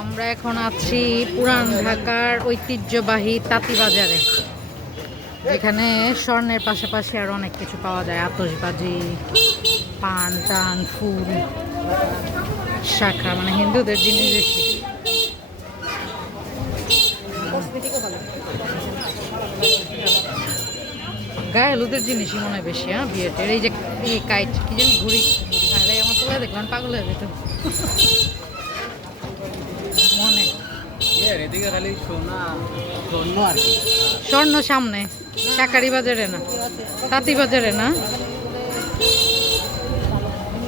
আমরা এখন আছি পুরান ঢাকার ঐতিহ্যবাহী তাঁতিবাজারে। এখানে স্বর্ণের পাশাপাশি আর অনেক কিছু পাওয়া যায়, আতশবাজি, পান টান, ফুল, শাখা, মানে হিন্দুদের জিনিস বেশি। গায়ে হলুদের জিনিসই মনে হয় বেশি। হ্যাঁ, বিয়েটের এই যে কাইট কি জানি ঘুড়ি, আরে আমার তোলা দেখলাম পাগল হয়ে যেত মনে। এদিকে খালি সোনা স্বর্ণ আর কি। স্বর্ণ সামনে শাকারি বাজারে না, তাঁতি বাজারে না,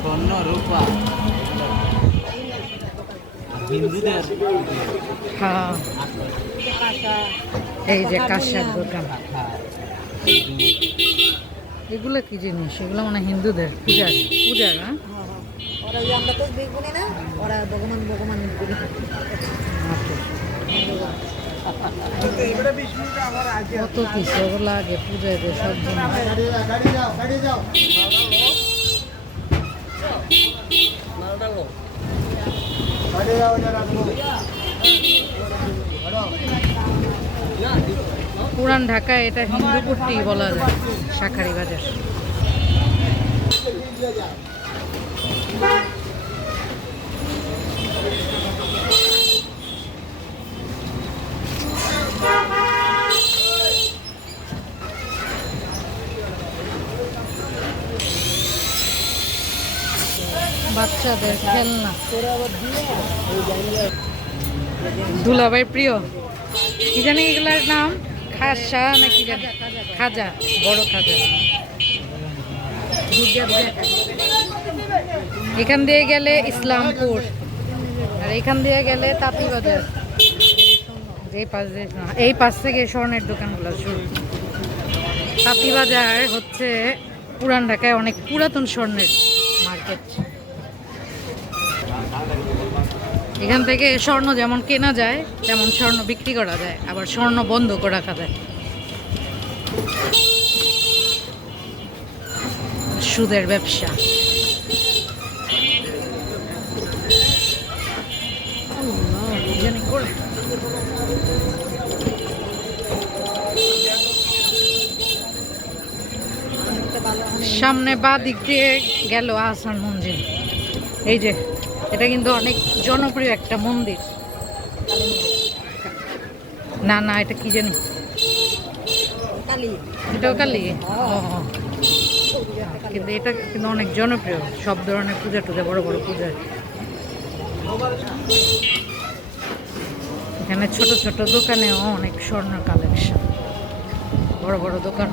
স্বর্ণ রূপা হিন্দুদের। হ্যাঁ, এই যে কাঁসার দোকান। এগুলো কি জিনিস? এগুলো মানে হিন্দুদের পূজার পূজার না? আমরা তো দেখবনি না, ওরা ভগবান ভগবান কত কিছু ওগুলো আগে পূজায় দেয় সব পুরান ঢাকায় এটা হিন্দুপুরটি বলা যায়, শাঁখারি বাজার। বাচ্চাদের খেলনা, দুলাভাই প্রিয় কি জানি এগুলার নাম, খাসা নাকি জানি, খাজা, বড় খাজা। এখান দিয়ে গেলে ইসলামপুর, আর এখান দিয়ে গেলে তাঁতিবাজার। এই পাশ থেকে স্বর্ণের দোকানগুলো শুরু। তাঁতিবাজার হচ্ছে পুরান ঢাকায় অনেক পুরাতন স্বর্ণের মার্কেট। এখান থেকে স্বর্ণ যেমন কেনা যায় তেমন স্বর্ণ বিক্রি করা যায়, আবার স্বর্ণ বন্ধ করে রাখা যায়। সুদের ব্যবসা। সামনে বা দিক দিয়ে গেল আহসান মঞ্জিল। এই যে এটা কিন্তু অনেক জনপ্রিয় একটা মন্দির। না না, এটা কি জানি, এটাও কালী। কিন্তু এটা কিন্তু অনেক জনপ্রিয়, সব ধরনের পূজা টুজা, বড় বড় পূজা। এখানে ছোট ছোট দোকানেও অনেক স্বর্ণ কালেকশন, বড় বড় দোকান।